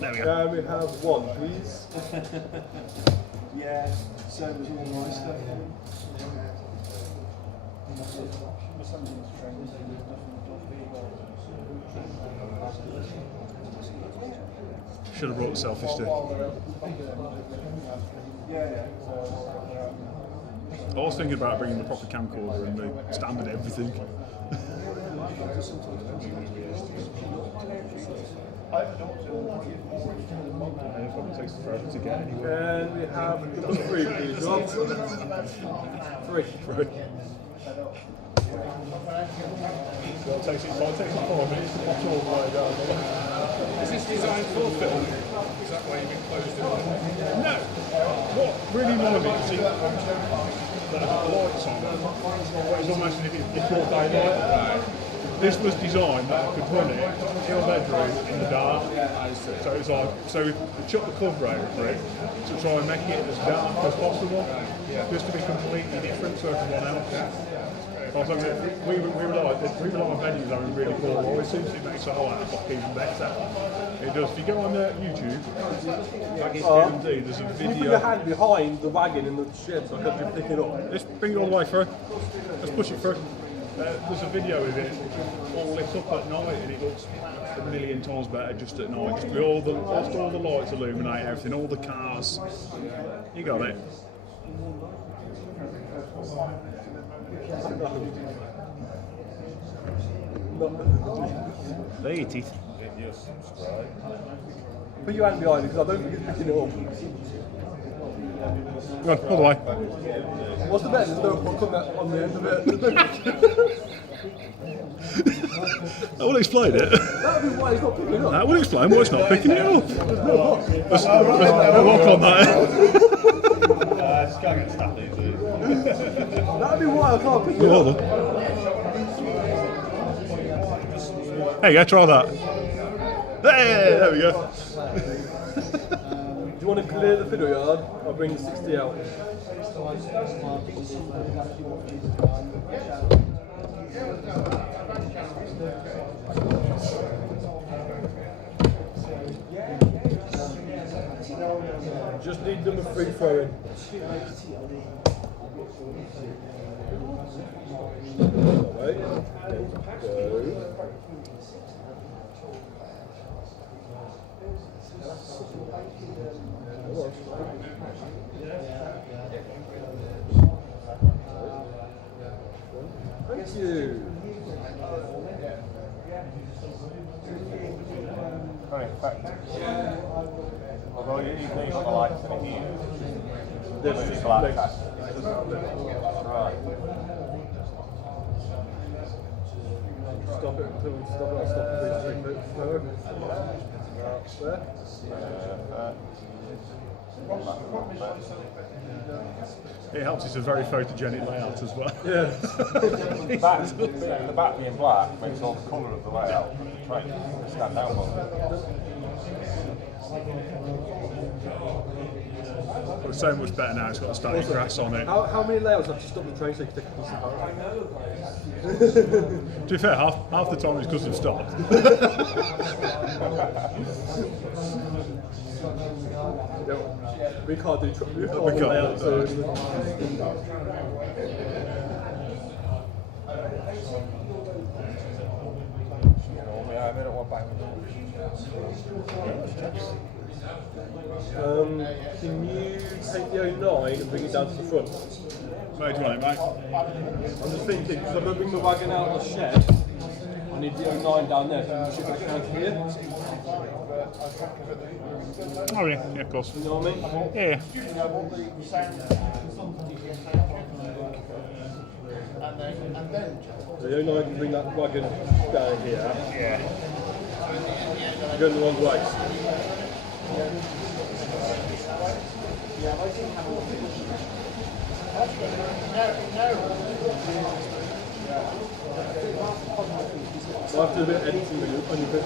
There we go. Can we have one, please? Yeah, so was all my stuff. Should have brought the selfish stick. I was thinking about bringing the proper camcorder and the standard everything. It probably takes forever to get anywhere. Can we have number 3, please, Rob? 3. So it takes 4 minutes to watch all the way down. Is this designed for film? Is that why you've been closed in? No! What really annoyed me is the lights on. It's almost as if you're daylight. This was designed that I could run it in a bedroom in the dark. So it's like, so we chucked the cover over it to try and make it as dark as possible, just to be completely different to everyone else. We rely on venues having really cool lights. It makes the whole app look even better. It does. If you go on YouTube, there's a Can you put your video. hand behind the wagon in the shed so I can just pick it up? Let's bring it all the way through. Let's push it through. There's a video of it all lit up at night, and it looks a million times better just at night. Just with all the lights illuminate everything, all the cars. You got it. There it is. Put your hand behind it because I don't think it's picking it up. Go on, all the way. What's the best? There's no hook on the end of it. That would explain it. That would be why it's not picking up. That would explain why it's not picking it up. Let's walk on that. Just go get stuff easy. That would be why I can't pick it Hold up. on. There you go, try that. Hey, there we go. Do you want to clear the fiddle yard? I'll bring the 60 out. Just need number 3 throwing. Right. Go. Thank you. Very effective. Although you've got the lights in here. This is black makes- cat. Right. Stop it until we stop it. I'll stop it 3 minutes. There. It helps it's a very photogenic layout as well. Yeah. The back being black makes all the colour of the layout try to stand out well. It's so much better now, it's got the static grass on it. How many layouts have to stop the train so you can take a piece of power? To be fair, half the time it's because they've stopped. We can't do We can't. layouts. Yeah, I made it one back. Can you take the 09 and bring it down to the front? Where do you want it, mate? I'm just thinking, because I'm going to bring the wagon out of the shed, I need the 09 down there, so we can ship it down to here. Oh yeah, yeah, of course. You know what I mean? Yeah. So the 09 can bring that wagon down here. Yeah. You're going the wrong way. So I have to do a bit of editing on your bit.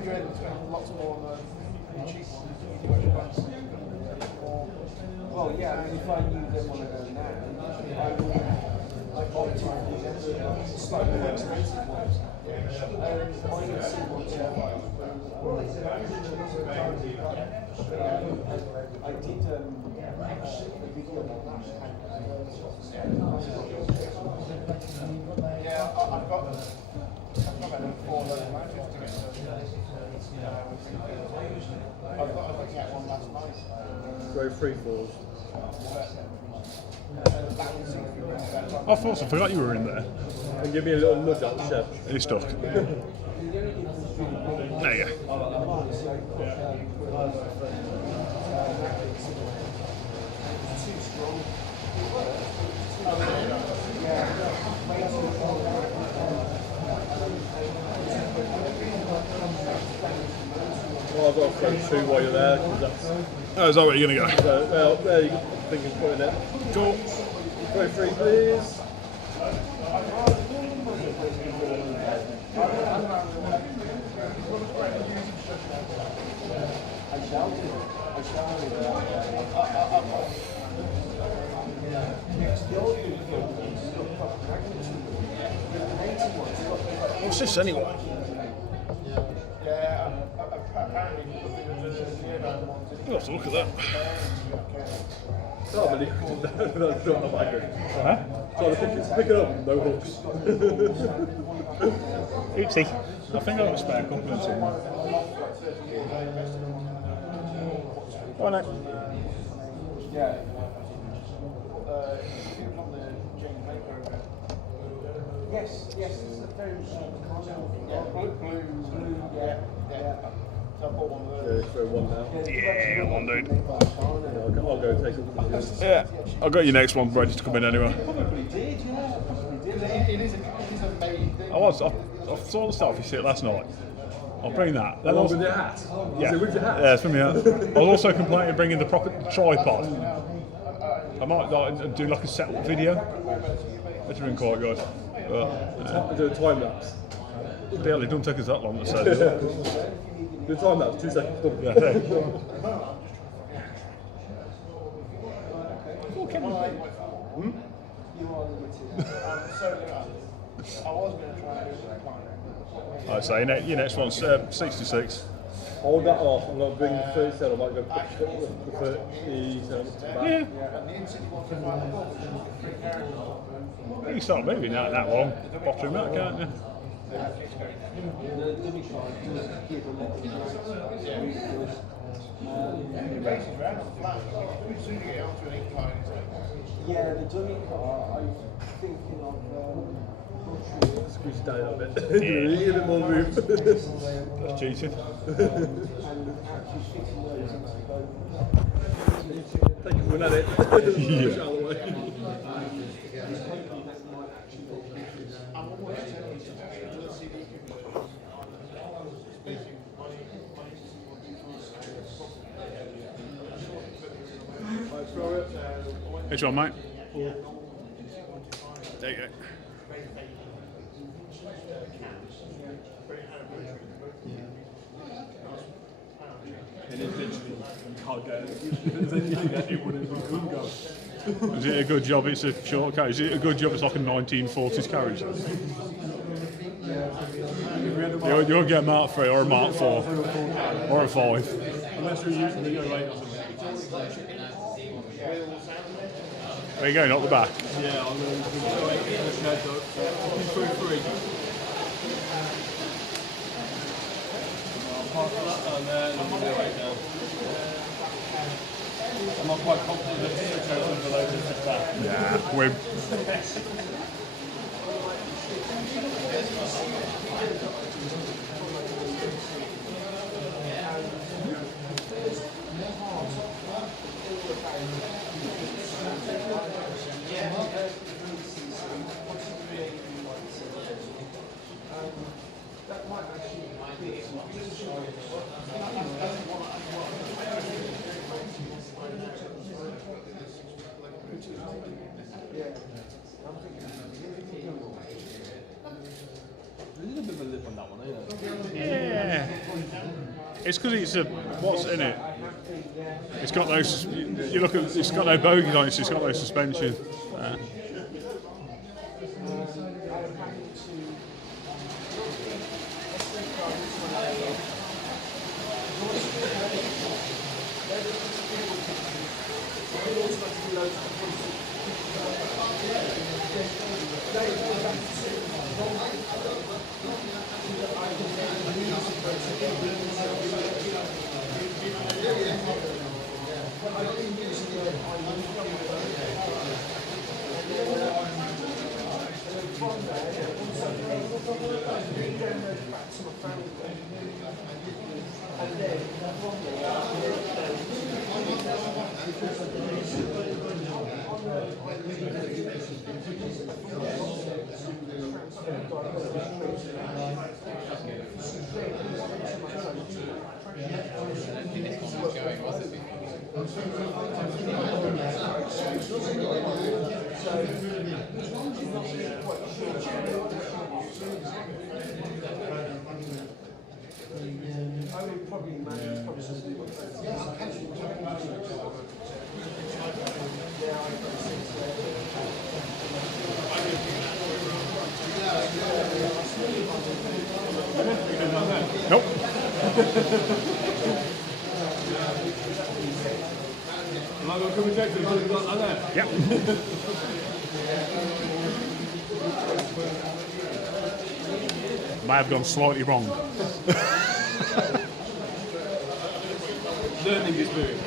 if you're able to spend lots more on the cheap ones, well, yeah, I mean, if I knew they want to go now, I would opt in for the slightly more expensive ones. I can see what's I did a video on that. yeah, I've got about 4 matches to get I've got to get one last night. Go 3-4s. I thought so. I forgot you were in there. And give me a little nudge out the shed. You're stuck. There you go. Well, I've got to throw 2 while you're there. That's, Oh, is that where you're going to go? so, well, there you go. Thinking putting it. Cool. Throw 3, please. What's this anyway? Yeah, apparently the ones. Oh, so look at that. Oh, but that's not my good. Huh? So pick it up, no hooks. Oopsie. I think I've got a spare couple of them somewhere. Oh no. Yeah. He was on the James May program. Yes, it's a very Yeah, blue, yeah. So I bought one of those. Yeah, throw 1 now. Yeah, one dude. I'll go take it. Yeah, I've got your next one ready to come in anyway. It is amazing. I saw the stuff you see it last night. I'll bring that. Then Along also- with your hat. Yeah, Is it with your hat? yeah, it's from me. I was also complaining bringing the proper tripod. I might do like a setup video. Which would have been quite good. But, Do a time lapse. barely don't take us that long to set it up. Do a time lapse, 2 seconds. Done. Yeah, hey. I was going to try and do that. I'd say your next one's 66. Hold that off. I'm going to bring the 37. I might go put the 37 back. Yeah. You can start moving that one. Bottom out, can't you? Yeah, the dummy car, I'm thinking of Squeeze it down a bit. A bit more room. That's cheating. and actually fitting those into the boat. Take a run at it. Push it out of the way. Which one, mate? There you go. And it's literally, you can't get it. It wouldn't go. Is it a good job it's a short carriage? Is it a good job it's like a 1940s carriage? You'll get a Mark 3 or a Mark 4 or a 5. Unless you're using the 08 or something. There you go, not the back. Yeah, I'm going to go 08 in the shed though. Through 3. I'll park that down there and I'm going to go 08 now. I'm not quite confident that the switch over the loads is back. Yeah, we're... There's a little bit of a lip on that one, isn't Yeah. It's because it's a what's in it. It's got those. You look at. It's got no bogies on it. So it's got no suspension. Nope. Am I going to come and check it? Yep. May have gone slightly wrong. Learning experience.